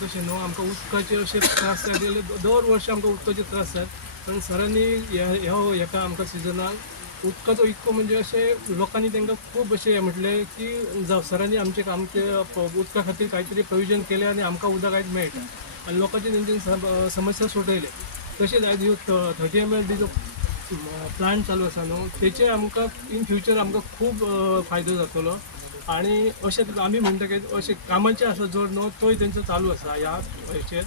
तशें न्हू आमकां उदकाचे अशे त्रास जाले दर वर्स आमकां उदकाचे त्रास जातात. पण सरांनी हेका आमकां सिजनाक उदकाचो इतको म्हणजे अशें लोकांनी तांकां खूब अशें म्हटलें की सरांनी आमचे उदका खातीर काहीतरी प्रोविजन केलें आनी आमकां उदक आयज मेळटा आनी लोकांची तेंची समस्या सोडयले. तशेंच आयज ह्यो 30 ml जो प्लांट चालू आसा न्हू तेचे आमकां इन फ्युचर आमकां खूब फायदो जातलो. आणि अशें आमी म्हणटा की अशें कामाचे आसा जोर न्हू तोय तेंचो चालू आसा ह्या हेचेर.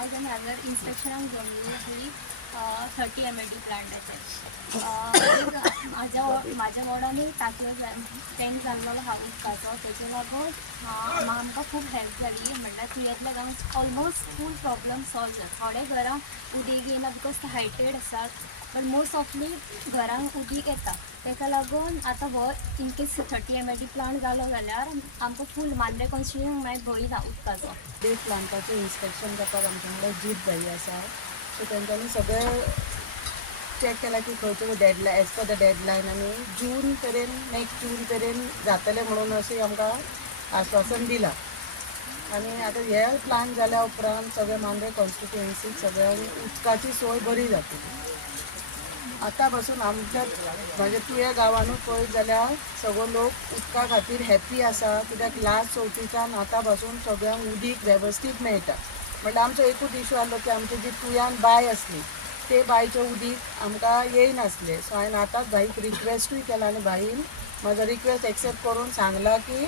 आज आमी हांगा इन्स्पेक्शनाक घेवन येयली 30 ml प्लांटाचेर. म्हाज्या वार्डानूय टाकयो टँक जाल्लो आहा उदकाचो तेजे लागून आमकां खूब हेल्प जाली. म्हणल्यार तुयेंतल्या गांवांत ऑलमोस्ट फूल प्रॉब्लम सॉल्व जाला. थोड्या घरांक उदीक येना बिकॉज ते हायटेड आसात बट मोस्ट ऑफली घरांक उदीक येता. ताका लागून आतां हो इनकेस 30 ml प्लांट जालो जाल्यार आमकां फूल मांद्रे कॉन्स्टिट्युशनाक मागीर भंय ना उदकाचो. ते प्लांटाचें इन्स्पेक्शन करपाक आमचे कडेन जीप जायी आसा. सो तेंच्यांनी सगळें चॅक केला की खंयचे deadline as per the deadline आनी जून मेरेन नेक्स्ट जून मेरेन जातलें म्हणून अशें आमकां आश्वासन दिलां. आनी आतां हे प्लांट जाल्या उपरांत सगळे मांद्रे कॉन्स्टिट्युएन्सीक सगळ्यांक उदकाची सोय बरी जातली. आतां पासून आमच्या म्हणजे तुये गांवानूच पळयत जाल्यार सगळो लोक उदका खातीर हॅप्पी आसा. कित्याक लास्ट चवथीच्यान आतां पासून सगळ्यांक उदीक वेवस्थीत मेळटा. म्हणल्यार आमचो एकूच इशू आसलो की आमची जी तुयान बांय आसली ते बांयचें उदीक आमकां येयनासलें. सो हांवें आतांच बाईक रिक्वेस्टूय केला आनी बाईन म्हाजो रिक्वेस्ट एक्सेप्ट करून सांगला की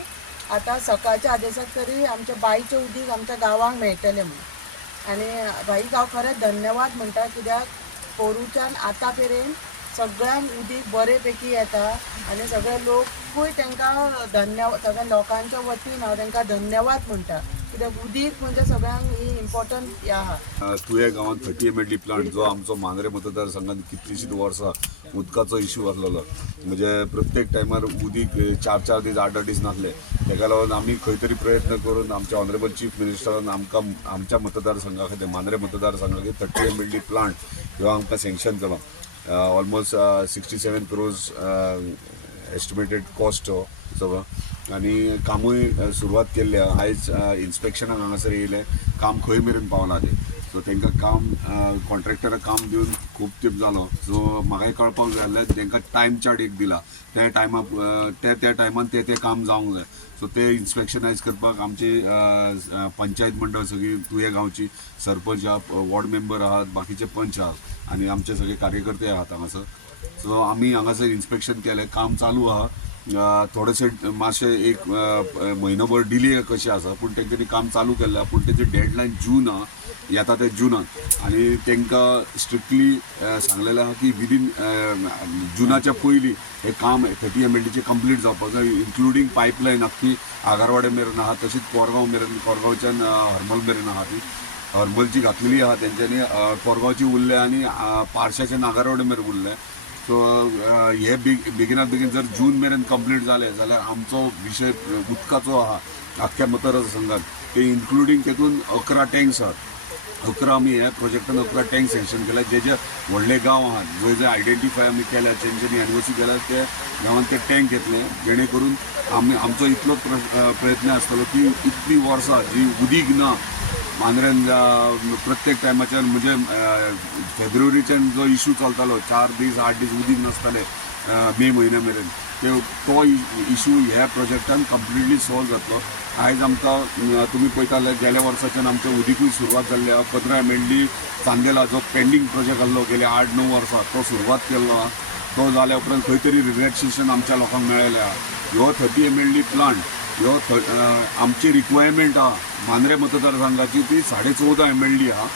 आतां सकाळच्या आदेशाक तरी आमच्या बांयचें उदीक आमच्या गांवांक मेळटलें म्हणून. आनी बाईक हांव खरेंच धन्यवाद म्हणटा कित्याक पोरूच्यान आतां मेरेन सगळ्यांक उदीक बरे पैकी येता आनी सगळे लोकूय तांकां धन्यवाद सगळ्या लोकांच्या वतीन हांव तांकां धन्यवाद म्हणटा कित्याक उदीक म्हणजे सगळ्यांक ही इम्पॉर्टंट हें आहा. तुये गांवांत 30 ml प्लांट जो आमचो मांद्रे मतदारसंघात कितलीशींच वर्सां उदकाचो इशू आसलेलो. म्हणजे प्रत्येक टायमार उदीक 4 दीस 8 दीस नासले. ताका लागून आमी खंय तरी प्रयत्न करून आमच्या ऑनरेबल चीफ मिनिस्टरान आमकां आमच्या मतदारसंघा खातीर मांद्रे मतदारसंघा खातीर 30 ml प्लांट ह्यो आमकां सँक्शन केलो. ऑलमोस्ट 67 crores एस्टिमेटेड कॉस्ट हो सगळो. आनी कामूय सुरवात केल्ली आहा. आयज इन्स्पेक्शनाक हांगासर येयले काम खंय मेरेन पावला तें. सो तांकां काम कॉन्ट्रॅक्टराक काम दिवन खूब तेंप जालो. सो म्हाकाय कळपाक जाय आसलें तांकां टायम चार्ट एक दिला त्या टायमार त्या टायमान तें काम जावंक जाय. सो ते इन्स्पेक्शन आयज करपाक आमची पंचायत मंडळ सगळी तुये गांवची सरपंच आहा वॉर्ड मेंबर आहात बाकीचे पंच आहात आनी आमचे सगळे कार्यकर्ते आहात हांगासर. सो आमी हांगासर इन्स्पेक्शन केलें काम चालू आहा. थोडेशें मातशें एक म्हयनोभर डिले कशें आसा पूण तेंच्यांनी काम चालू केल्लें आहा. पूण तेजें डेडलायन जून आहा येता ते जुनाक आनी तांकां स्ट्रिक्टली सांगलेलें आहा की विदीन जुनाच्या पयलीं हें काम 30 ml कंप्लीट जावपाक जाय. इन्क्लुडींग पायपलायन आख्खी आगारवाडे मेरेन आहा तशीच कोरगांव मेरेन कोरगांवच्यान हरमल मेरेन आहा ती हरमलची घातलेली आहा तेंच्यांनी कोरगांवची उरले आनी पार्शाच्यान आगारवाडे मेरेन उरले. सो हे बेगिनात बेगीन जर जून मेरेन कंप्लीट जालें जाल्यार आमचो विशय उदकाचो आहा आख्ख्या मतदारसंघात ते इन्क्लुडींग तेतून 11 टँक्स आहात. 11 आमी ह्या प्रोजेक्टान 11 टँक सँक्शन केल्या. जे व्हडले गांव आहात जंय जंय आयडेंटिफाय आमी केल्या तेंच्यांनी एनओसी केल्या ते गांवांत ते टँक येतले जेणे करून आमचो इतलो प्रयत्न आसतलो की इतली वर्सां जी उदीक ना मांद्रेन प्रत्येक टायमाच्यान म्हणजे फेब्रुवारीच्यान जो इशू चलतालो 4 दीस 8 दीस उदीक नासताले मे म्हयन्या मेरेन तो इशू ह्या प्रोजेक्टान कंप्लिटली सॉल्व जातलो. आयज आमकां तुमी पळयताले गेल्या वर्साच्यान आमच्या उदीकूय सुरवात जाल्ली आहा. 15 ml चांदेला जो पेंडींग प्रोजेक्ट आसलो गेल्या 8-9 वर्सां तो सुरवात केल्लो आहा. तो जाल्या उपरांत खंय तरी रिलॅक्सेशन आमच्या लोकांक मेळयलें आहा. ह्यो 30 ml प्लांट ह्यो आमची रिक्वायरमेंट आहा मांद्रे मतदारसंघाची ती 14.5 ml आहा.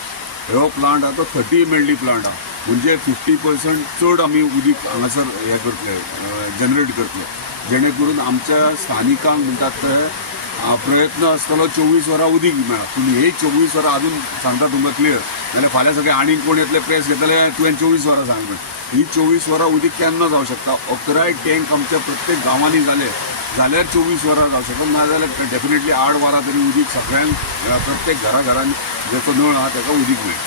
ह्यो प्लांट आहा तो 30 ml प्लांट आहा. म्हणजे 50% चड आमी उदीक हांगासर हें करतले जनरेट करतले जेणे करून आमच्या स्थानिकांक म्हणटात ते प्रयत्न आसतलो 24 वरां उदीक मेळा. पूण हे 24 वरां अजून सांगता तुमकां क्लियर जाल्यार फाल्यां सगळे आनीक कोण येतले प्रेस घेतले तुवें 24 वरां सांगलें. ही 24 वरां उदीक केन्ना जावं शकता. 11 टँक आमच्या प्रत्येक गांवांनी जाल्यार 24 वरां जावं शकता. नाजाल्यार डेफिनेटली 8 वरां तरी उदीक सगळ्यांक प्रत्येक घरान जेचो नळ आहा ताका उदीक मेळटा.